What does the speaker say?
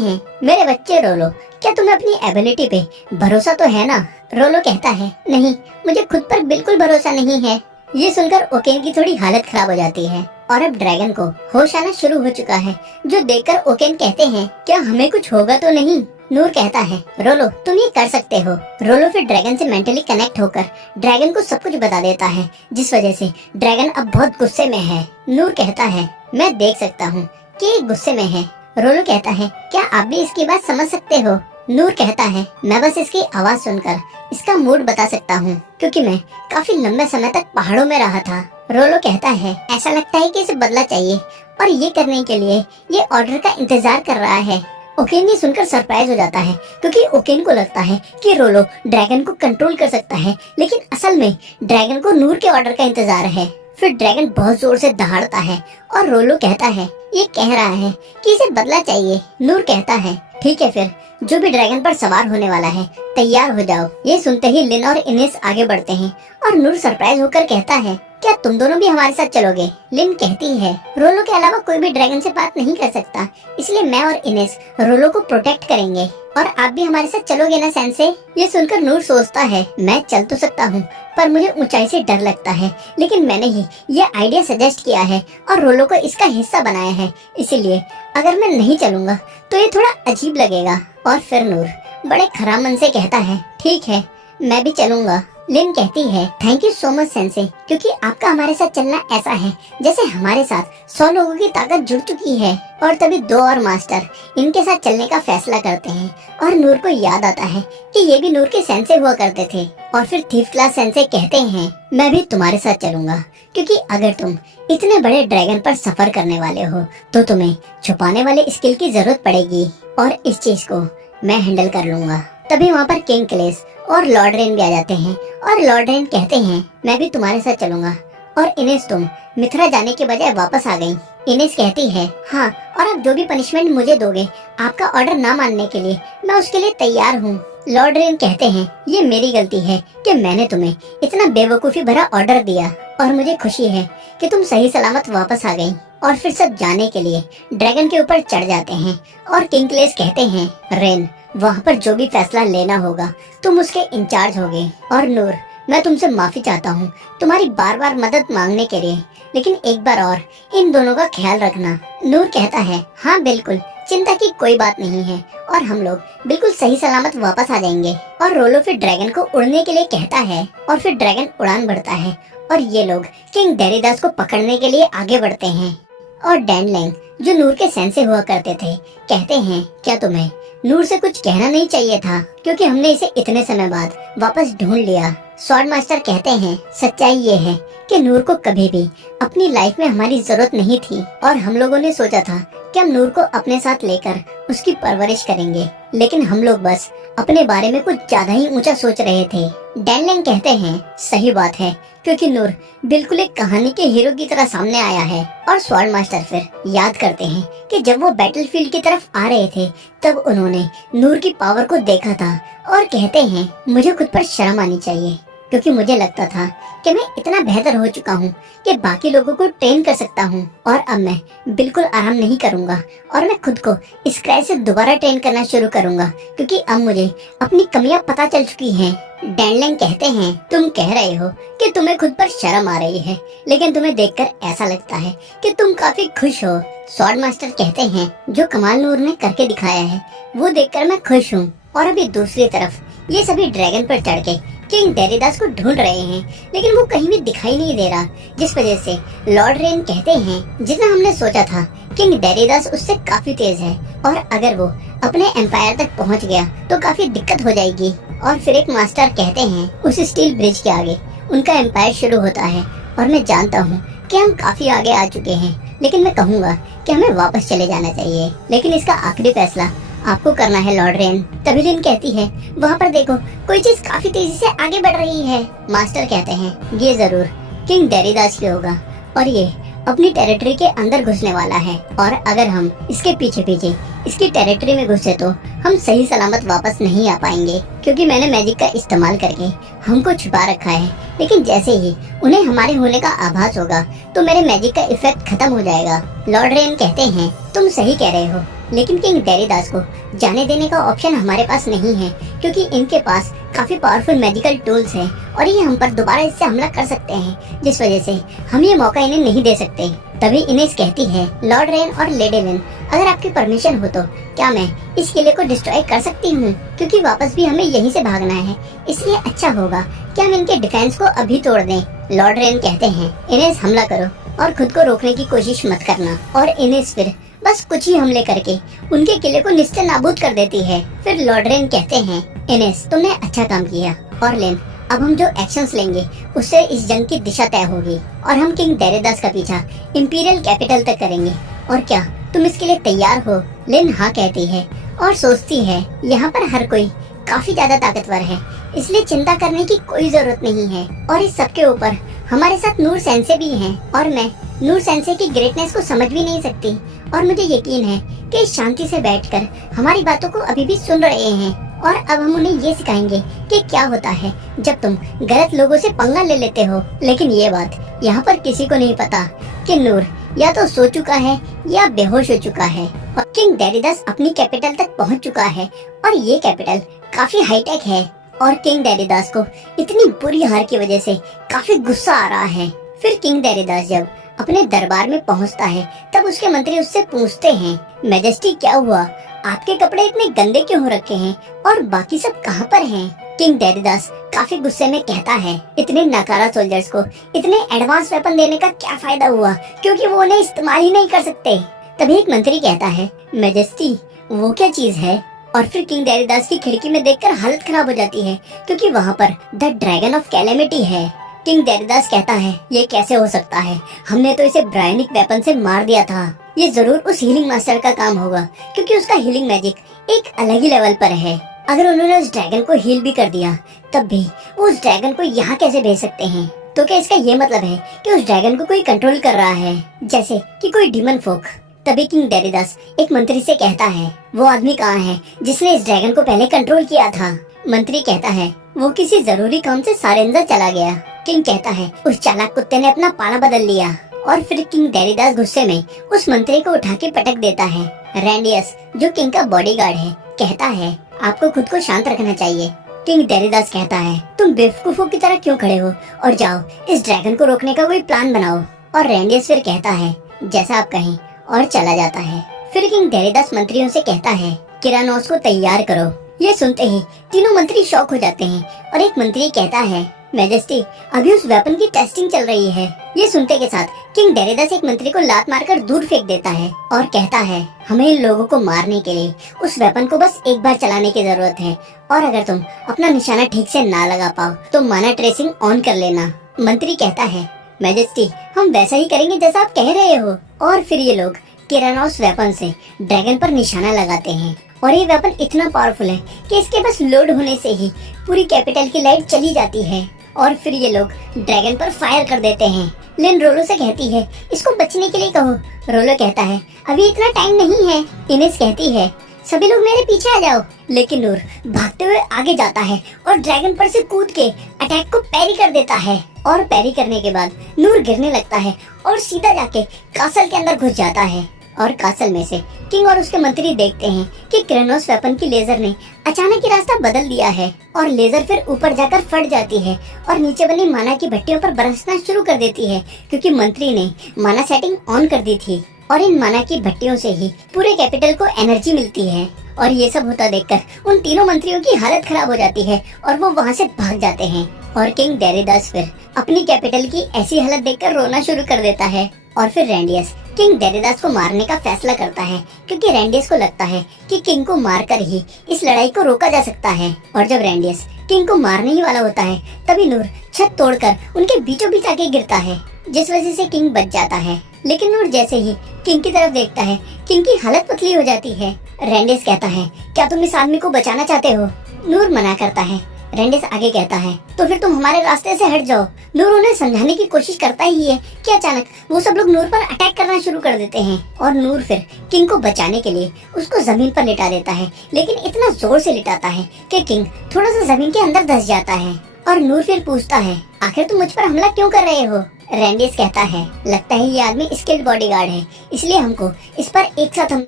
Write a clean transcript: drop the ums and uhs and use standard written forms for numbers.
हैं, मेरे बच्चे रोलो, क्या तुम्हें अपनी एबिलिटी पे भरोसा तो है ना? रोलो कहता है, नहीं, मुझे खुद पर बिल्कुल भरोसा नहीं है। ये सुनकर ओकेन की थोड़ी हालत खराब हो जाती है और अब ड्रैगन को होश आना शुरू हो चुका है, जो देखकर ओकेन कहते हैं, क्या हमें कुछ होगा तो नहीं? नूर कहता है, रोलो तुम ये कर सकते हो। रोलो फिर ड्रैगन से मेंटली कनेक्ट होकर ड्रैगन को सब कुछ बता देता है, जिस वजह से ड्रैगन अब बहुत गुस्से में है। नूर कहता है, मैं देख सकता हूँ कि ये गुस्से में है। रोलो कहता है, क्या आप भी इसकी बात समझ सकते हो? नूर कहता है, मैं बस इसकी आवाज सुनकर इसका मूड बता सकता हूँ, क्योंकि मैं काफी लंबे समय तक पहाड़ों में रहा था। रोलो कहता है, ऐसा लगता है कि इसे बदला चाहिए और ये करने के लिए ये ऑर्डर का इंतजार कर रहा है। ओकेन ये सुनकर सरप्राइज हो जाता है, क्योंकि ओकेन को लगता है कि रोलो ड्रैगन को कंट्रोल कर सकता है, लेकिन असल में ड्रैगन को नूर के ऑर्डर का इंतजार है। फिर ड्रैगन बहुत जोर से दहाड़ता है और रोलो कहता है, ये कह रहा है कि इसे बदला चाहिए। नूर कहता है, ठीक है, फिर जो भी ड्रैगन पर सवार होने वाला है तैयार हो जाओ। ये सुनते ही लिन और इनेस आगे बढ़ते हैं और नूर सरप्राइज होकर कहता है, क्या तुम दोनों भी हमारे साथ चलोगे? लिन कहती है, रोलो के अलावा कोई भी ड्रैगन से बात नहीं कर सकता, इसलिए मैं और इनेस रोलो को प्रोटेक्ट करेंगे और आप भी हमारे साथ चलोगे ना सेंसे? ये सुनकर नूर सोचता है, मैं चल तो सकता हूँ, पर मुझे ऊंचाई से डर लगता है, लेकिन मैंने ही ये आइडिया सजेस्ट किया है और रोलो को इसका हिस्सा बनाया है, इसीलिए अगर मैं नहीं चलूंगा तो ये थोड़ा अजीब लगेगा। और फिर नूर बड़े खराब मन से कहता है, ठीक है, मैं भी चलूंगा। लिन कहती है, thank you so much sensei, क्योंकि आपका हमारे साथ चलना ऐसा है जैसे हमारे साथ 100 लोगों की ताकत जुड़ चुकी है। और तभी 2 और मास्टर इनके साथ चलने का फैसला करते हैं और नूर को याद आता है कि ये भी नूर के सेंसे हुआ करते थे। और फिर थीफ क्लास सेंसे कहते हैं, मैं भी तुम्हारे साथ चलूंगा, क्योंकि अगर तुम इतने बड़े ड्रैगन पर सफर करने वाले हो तो तुम्हें छुपाने वाले स्किल की जरूरत पड़ेगी और इस चीज को मैं हैंडल कर लूंगा। तभी वहाँ पर किंग क्लेस और लॉर्ड रेन भी आ जाते हैं और लॉर्ड रेन कहते हैं, मैं भी तुम्हारे साथ चलूंगा। और इनेस तुम मिथरा जाने के बजाय वापस आ गई। इनेस कहती है, हाँ, और अब जो भी पनिशमेंट मुझे दोगे आपका ऑर्डर ना मानने के लिए, मैं उसके लिए तैयार हूँ। लॉर्ड रेन कहते हैं, ये मेरी गलती है कि मैंने तुम्हें इतना बेवकूफी भरा ऑर्डर दिया और मुझे खुशी है कि तुम सही सलामत वापस आ गई। और फिर सब जाने के लिए ड्रैगन के ऊपर चढ़ जाते हैं और किंग क्लेस कहते हैं, रेन, वहाँ पर जो भी फैसला लेना होगा तुम उसके इंचार्ज होगे। और नूर, मैं तुमसे माफी चाहता हूँ तुम्हारी बार बार मदद मांगने के लिए, लेकिन एक बार और इन दोनों का ख्याल रखना। नूर कहता है, हाँ बिल्कुल, चिंता की कोई बात नहीं है और हम लोग बिल्कुल सही सलामत वापस आ जाएंगे। और रोलो फिर ड्रैगन को उड़ने के लिए कहता है और फिर ड्रैगन उड़ान भरता है और ये लोग किंग डेरिडास को पकड़ने के लिए आगे बढ़ते हैं। और डैनलैंग, जो नूर के सेंसे हुआ करते थे, कहते हैं, क्या तुम्हें नूर से कुछ कहना नहीं चाहिए था, क्योंकि हमने इसे इतने समय बाद वापस ढूंढ लिया। स्वॉर्ड मास्टर कहते हैं, सच्चाई ये है कि नूर को कभी भी अपनी लाइफ में हमारी जरूरत नहीं थी और हम लोगों ने सोचा था कि हम नूर को अपने साथ लेकर उसकी परवरिश करेंगे, लेकिन हम लोग बस अपने बारे में कुछ ज्यादा ही ऊंचा सोच रहे थे। डैनलैंग कहते हैं, सही बात है, क्योंकि नूर बिल्कुल एक कहानी के हीरो की तरह सामने आया है। और स्वॉर्ड मास्टर फिर याद करते हैं कि जब वो बैटलफील्ड की तरफ आ रहे थे तब उन्होंने नूर की पावर को देखा था और कहते हैं, मुझे खुद पर शर्म आनी चाहिए, क्योंकि मुझे लगता था कि मैं इतना बेहतर हो चुका हूँ कि बाकी लोगों को ट्रेन कर सकता हूँ और अब मैं बिल्कुल आराम नहीं करूँगा और मैं खुद को स्क्रैच से दोबारा ट्रेन करना शुरू करूँगा, क्योंकि अब मुझे अपनी कमियां पता चल चुकी हैं। डैनलैंग कहते हैं, तुम कह रहे हो कि तुम्हें खुद पर शर्म आ रही है, लेकिन तुम्हें देखकर ऐसा लगता है कि तुम काफी खुश हो। स्वॉर्ड मास्टर कहते हैं, जो कमाल नूर ने करके दिखाया है वो देखकर मैं खुश हूँ। और अभी दूसरी तरफ ये सभी ड्रैगन पर चढ़ के किंग डेरिडास को ढूंढ रहे हैं, लेकिन वो कहीं भी दिखाई नहीं दे रहा, जिस वजह से लॉर्ड रेन कहते हैं, जितना हमने सोचा था किंग डेरिडास उससे काफी तेज है और अगर वो अपने एम्पायर तक पहुंच गया तो काफी दिक्कत हो जाएगी। और फिर एक मास्टर कहते हैं, उस स्टील ब्रिज के आगे उनका एम्पायर शुरू होता है और मैं जानता हूँ कि हम काफी आगे आ चुके हैं, लेकिन मैं कहूँगा कि हमें वापस चले जाना चाहिए, लेकिन इसका आखिरी फैसला आपको करना है लॉर्ड रेन। तभी लिन कहती है, वहाँ पर देखो, कोई चीज काफी तेजी से आगे बढ़ रही है। मास्टर कहते हैं, ये जरूर किंग डेरिडास की होगा और ये अपनी टेरिटरी के अंदर घुसने वाला है और अगर हम इसके पीछे पीछे इसकी टेरिटरी में घुसे तो हम सही सलामत वापस नहीं आ पाएंगे, क्योंकि मैंने मैजिक का इस्तेमाल करके हमको छुपा रखा है, लेकिन जैसे ही उन्हें हमारे होने का आभास होगा तो मेरे मैजिक का इफेक्ट खत्म हो जाएगा। लॉर्ड रेन कहते हैं, तुम सही कह रहे हो, लेकिन किंग डेरिडास को जाने देने का ऑप्शन हमारे पास नहीं है, क्योंकि इनके पास काफी पावरफुल मैजिकल टूल्स हैं और ये हम पर दोबारा इससे हमला कर सकते हैं, जिस वजह से हम ये मौका इन्हें नहीं दे सकते। तभी इनेस कहती है, लॉर्ड रेन और लेडी लिन, अगर आपकी परमिशन हो तो क्या मैं इस किले को डिस्ट्रॉय कर सकती हूँ, क्योंकि वापस भी हमें यहीं से भागना है, इसलिए अच्छा होगा कि हम इनके डिफेंस को अभी तोड़ दें। लॉर्ड रेन कहते हैं, इनेस हमला करो और खुद को रोकने की कोशिश मत करना। और इनेस फिर बस कुछ ही हमले करके उनके किले को निस्ते नाबूद कर देती है। फिर लॉर्ड रेन कहते हैं, इनेस तुमने अच्छा काम किया, और लिन अब हम जो एक्शंस लेंगे उससे इस जंग की दिशा तय होगी और हम किंग डेरिडास का पीछा इंपीरियल कैपिटल तक करेंगे। और क्या तुम इसके लिए तैयार हो? लिन हाँ कहती है और सोचती है, यहाँ पर हर कोई काफी ज्यादा ताकतवर है, इसलिए चिंता करने की कोई जरूरत नहीं है। और इस सब के ऊपर हमारे साथ नूर सेंसे भी हैं और मैं नूर सेंसे की ग्रेटनेस को समझ भी नहीं सकती। और मुझे यकीन है कि शांति से बैठकर हमारी बातों को अभी भी सुन रहे हैं। और अब हम उन्हें ये सिखाएंगे कि क्या होता है जब तुम गलत लोगों से पंगा ले लेते हो। लेकिन ये बात यहाँ पर किसी को नहीं पता कि नूर या तो सो चुका है या बेहोश हो चुका है और किंग डेरिडास अपनी कैपिटल तक पहुँच चुका है और ये कैपिटल काफी हाईटेक है। और किंग डेरिडास को इतनी बुरी हार की वजह से काफी गुस्सा आ रहा है। फिर किंग डेरिडास जब अपने दरबार में पहुंचता है तब उसके मंत्री उससे पूछते हैं, मैजेस्टी क्या हुआ, आपके कपड़े इतने गंदे क्यों हो रखे हैं और बाकी सब कहाँ पर हैं? किंग डेरिडास काफी गुस्से में कहता है, इतने नाकारा सोल्जर्स को इतने एडवांस वेपन देने का क्या फायदा हुआ, क्योंकि वो उन्हें इस्तेमाल ही नहीं कर सकते। तभी एक मंत्री कहता है, मैजेस्टी वो क्या चीज है? और फिर किंग डेरिडास की खिड़की में देखकर हालत खराब हो जाती है, क्योंकि वहाँ पर द ड्रैगन ऑफ कैलेमिटी है। किंग डेरिडास कहता है, ये कैसे हो सकता है, हमने तो इसे ब्रायनिक वेपन से मार दिया था। ये जरूर उस हीलिंग मास्टर का काम होगा, क्योंकि उसका हीलिंग मैजिक एक अलग ही लेवल पर है। अगर उन्होंने उस ड्रैगन को हील भी कर दिया तब भी वो उस ड्रैगन को यहाँ कैसे भेज सकते हैं? तो क्या इसका ये मतलब है कि उस ड्रैगन को कोई कंट्रोल कर रहा है, जैसे कि कोई डीमन फोक? तभी किंग डेरिडास एक मंत्री से कहता है, वो आदमी कहाँ है जिसने इस ड्रैगन को पहले कंट्रोल किया था? मंत्री कहता है, वो किसी जरूरी काम से सारेंजा चला गया। किंग कहता है, उस चालाक कुत्ते ने अपना पाला बदल लिया। और फिर किंग डेरिडास गुस्से में उस मंत्री को उठा के पटक देता है। रैंडियस जो किंग का बॉडीगार्ड है कहता है, आपको खुद को शांत रखना चाहिए। किंग डेरिडास कहता है, तुम बेवकूफों की तरह क्यों खड़े हो, और जाओ इस ड्रैगन को रोकने का कोई प्लान बनाओ। और रैंडियस फिर कहता है, जैसा आप कहें, और चला जाता है। फिर किंग डेरिडास मंत्रियों से कहता है, किरानोस को तैयार करो। ये सुनते ही तीनों मंत्री शॉक हो जाते हैं और एक मंत्री कहता है, मैजेस्टी अभी उस वेपन की टेस्टिंग चल रही है। ये सुनते के साथ किंग डेरिडास एक मंत्री को लात मारकर दूर फेंक देता है और कहता है, हमें इन लोगों को मारने के लिए उस वेपन को बस एक बार चलाने की जरूरत है, और अगर तुम अपना निशाना ठीक से ना लगा पाओ तो माना ट्रेसिंग ऑन कर लेना। मंत्री कहता है, मैजेस्टी हम वैसा ही करेंगे जैसा आप कह रहे हो। और फिर ये लोग किरानोस वेपन से ड्रैगन पर निशाना लगाते हैं और ये वेपन इतना पावरफुल है कि इसके बस लोड होने से ही पूरी कैपिटल की लाइट चली जाती है। और फिर ये लोग ड्रैगन पर फायर कर देते हैं। लिन रोलो से कहती है, इसको बचने के लिए कहो। रोलो कहता है, अभी इतना टाइम नहीं है। इनेस कहती है, सभी लोग मेरे पीछे आ जाओ। लेकिन नूर भागते हुए आगे जाता है और ड्रैगन पर से कूद के अटैक को पैरी कर देता है। और पैरी करने के बाद नूर गिरने लगता है और सीधा जाके कासल के अंदर घुस जाता है। और कासल में से किंग और उसके मंत्री देखते हैं कि किरानोस वेपन की लेजर ने अचानक ही रास्ता बदल दिया है और लेजर फिर ऊपर जाकर फट जाती है और नीचे बनी माना की भट्टियों पर बरसना शुरू कर देती है, क्योंकि मंत्री ने माना सेटिंग ऑन कर दी थी। और इन माना की भट्टियों से ही पूरे कैपिटल को एनर्जी मिलती है। और ये सब होता देखकर उन तीनों मंत्रियों की हालत खराब हो जाती है और वो वहाँ से भाग जाते हैं। और किंग डेरिडास फिर अपनी कैपिटल की ऐसी हालत देखकर रोना शुरू कर देता है। और फिर रैंडियस किंग डेरिडास को मारने का फैसला करता है, क्योंकि रैंडियस को लगता है कि किंग को मारकर ही इस लड़ाई को रोका जा सकता है। और जब रैंडियस किंग को मारने ही वाला होता है तभी नूर छत तोड़कर उनके बीचों बीच आके गिरता है, जिस वजह से किंग बच जाता है। लेकिन नूर जैसे ही किंग की तरफ देखता है, किंग की हालत पतली हो जाती है। रैंडियस कहता है, क्या तुम इस आदमी को बचाना चाहते हो? नूर मना करता है। रैंडियस आगे कहता है, तो फिर तुम हमारे रास्ते से हट जाओ। नूर उन्हें समझाने की कोशिश करता ही है कि अचानक वो सब लोग नूर पर अटैक करना शुरू कर देते हैं। और नूर फिर किंग को बचाने के लिए उसको जमीन पर लिटा देता है, लेकिन इतना जोर से लिटाता है कि किंग थोड़ा सा जमीन के अंदर धंस जाता है। और नूर फिर पूछता है, आखिर तुम मुझ पर हमला क्यों कर रहे हो? रैंडियस कहता है, लगता है ये आदमी स्किल्ड बॉडीगार्ड है, इसलिए हमको इस पर एक साथ हम